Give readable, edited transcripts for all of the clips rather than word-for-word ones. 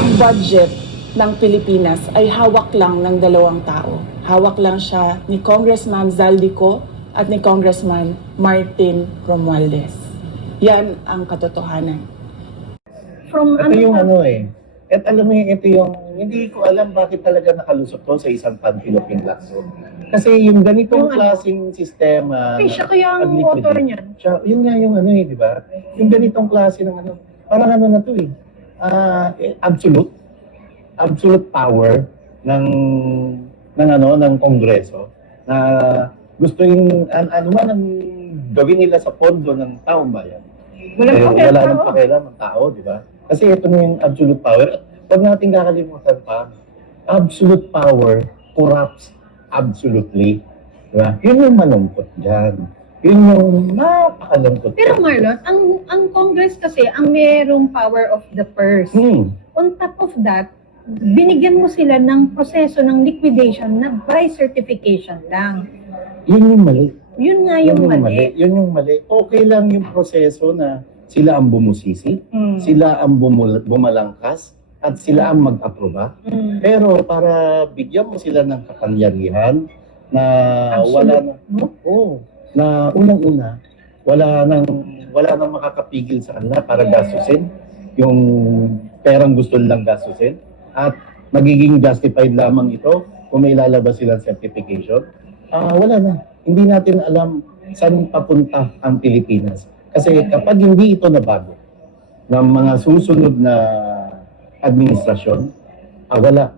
ang budget ng Pilipinas ay hawak lang ng dalawang tao. Hawak lang siya ni Congressman Zaldico at ni Congressman Martin Romualdez. Yan ang katotohanan. Ito yung at alam mo ito yung, hindi ko alam bakit talaga nakalusot to sa isang pan-Philippine lasso. Kasi yung ganitong klaseng sistema, siya kaya ang author niyan. Yun nga yung di ba? Yung ganitong klase ng parang na to absolute power ng Kongreso na gusto yung man ang gawin nila sa pondo ng taong bayan. Wala nang pakialam ng tao, di ba? Kasi ito na yung absolute power. Huwag natin kakalimutan pa, absolute power corrupts absolutely. Di ba? Yun yung malungkot dyan. Yun yung napakalungkot. Pero Marlon, ang Congress kasi, ang merong power of the purse. On top of that, binigyan mo sila ng proseso ng liquidation na by certification lang. Yun yung mali. Yun nga yung mali. Yun yung mali. Okay lang yung proseso na sila ang bumusisi, sila ang bumalangkas, at sila ang mag-aproba. Pero para bigyan mo sila ng kapangyarihan na na unang-una, wala nang makakapigil sa kanila para gastusin yung perang gusto nilang gastusin at magiging justified lamang ito kung may lalabas silang certification. Wala na. Hindi natin alam saan papunta ang Pilipinas. Kasi kapag hindi ito nabago ng mga susunod na administrasyon, wala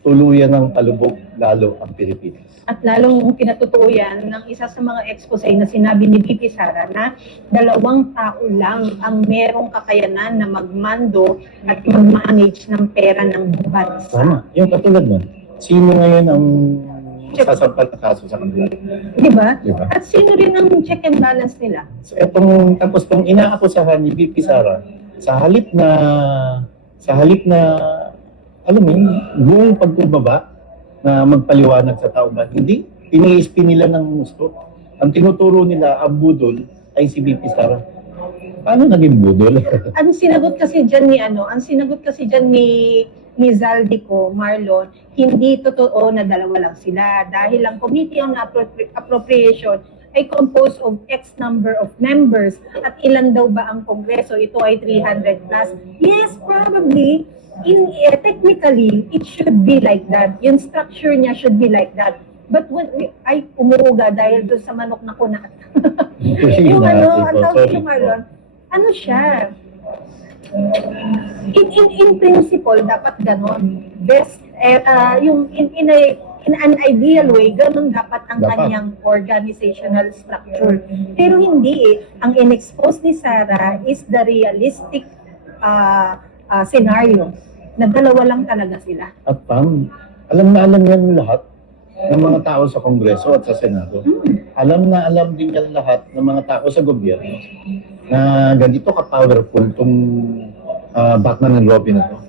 tuluyan ng palubog lalo ang Pilipinas. At lalong pinatutuo yan ng isa sa mga expose na sinabi ni VP Sara na 2 tao lang ang merong kakayanan na magmando at mag-manage ng pera ng bansa. Tama. Yung katulad nun, sino ngayon ang sasampal na kaso sa kanila? Diba? At sino rin ang check and balance nila? So, tapos itong inaakusahan ni VP Sara, sa halip na alam mo yun, buong pagkumbaba na magpaliwanag sa tao ba, hindi, tiniispi nila ng gusto. Ang tinuturo nila, ang budol, ay si VP Sara. Paano naging budol? Ang sinagot kasi dyan ni Zaldico, Marlon, hindi totoo na 2 lang sila. Dahil ang Committee on Appropriation ay composed of X number of members. At ilan daw ba ang Kongreso? Ito ay 300 plus. Yes, probably. Technically, it should be like that. Yung structure niya should be like that. But ay umuuga dahil doon sa manok na kunat. Yung ang tawag yung Marlon, siya? In principle, dapat ganon. Best, yung in an ideal way, ganon dapat ang kanyang organizational structure. Pero hindi Ang in-expose ni Sara is the realistic scenario na 2 lang talaga sila. At alam na alam yan lahat ng mga tao sa Kongreso at sa Senado. Alam na alam din yan lahat ng mga tao sa gobyerno na ganito ka-powerful itong Batman and Robin na to.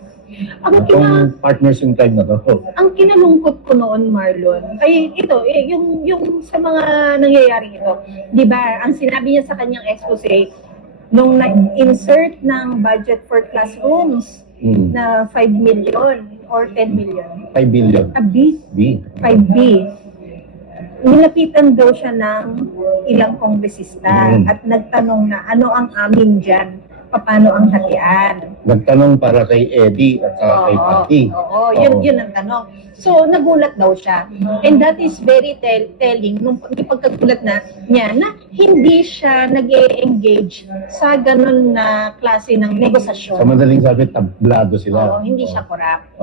Itong partners in crime na to. Ang kinalungkot ko noon, Marlon, ay ito, yung sa mga nangyayari ito. Di ba, ang sinabi niya sa kanyang expose, nung na-insert ng budget for classrooms na 5 million or 10 million. 5 billion. B? 5B. Nilapitan daw siya ng ilang kongresista at nagtanong na ano ang amin dyan, paano ang hatian. Nagtanong para kay Eddie at kay Patty. Yun ang tanong. So, nagulat daw siya. And that is very telling nung pagkagulat niya na hindi siya nag-e-engage sa ganun na klase ng negosasyon. Sa madaling sabi, tablado sila. Hindi siya corrupt.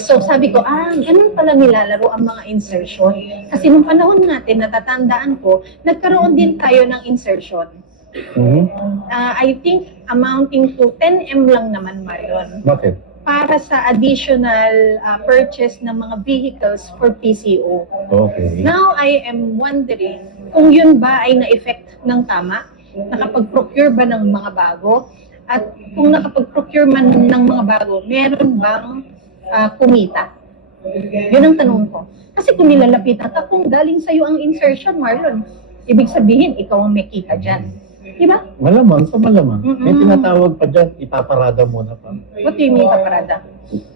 So sabi ko, ganun pala nilalaro ang mga insertion. Kasi nung panahon natin, natatandaan ko, nagkaroon din tayo ng insertion. I think amounting to 10M lang naman, Marlon. Bakit? Para sa additional purchase ng mga vehicles for PCO. Okay. Now, I am wondering kung yun ba ay na-effect ng tama? Nakapag-procure ba ng mga bago? At kung nakapag-procure man ng mga bago, meron bang kumita? Yun ang tanong ko. Kasi kung nilalapitan ka, kung galing sa'yo ang insertion, Marlon, ibig sabihin, ikaw ang may kita dyan. Di ba? Malamang sa malamang. May Mm-mm. tinatawag pa dyan, ipaparada muna pa. What do you mean, paparada?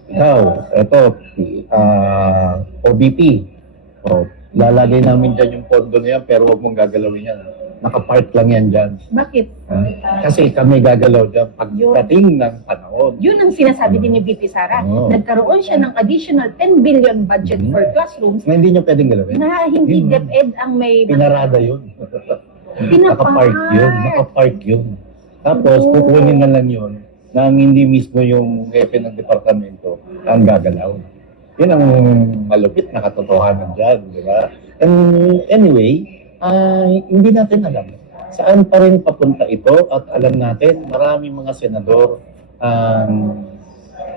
Ikaw, ito, OBP. O, lalagay namin dyan yung pondo na yan, pero huwag mong gagalawin yan. Nakapark lang yan dyan. Bakit? Kasi kami gagalaw dyan pagdating ng panahon. Yun ang sinasabi din ni VP Sara. Oo. Nagkaroon siya ng additional 10 billion budget Mhm. for classrooms Na hindi nyo pwedeng galawin. na hindi Yun. DepEd ang may Pinarada yun. Pinapark. Nakapark yun. Tapos, Oo. kukunin na lang yun nang hindi mismo yung hepe ng departamento ang gagalaw. Yun ang malupit na katotohanan dyan, di ba? And anyway, hindi natin alam saan pa rin papunta ito at alam natin maraming mga senador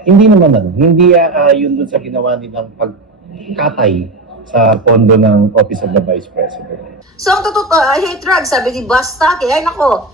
hindi naman hindi yun dun sa ginawa nilang pagkatay sa pondo ng Office of the Vice President. So ang totoo, I hate drugs, sabi ni Basta, kaya nako,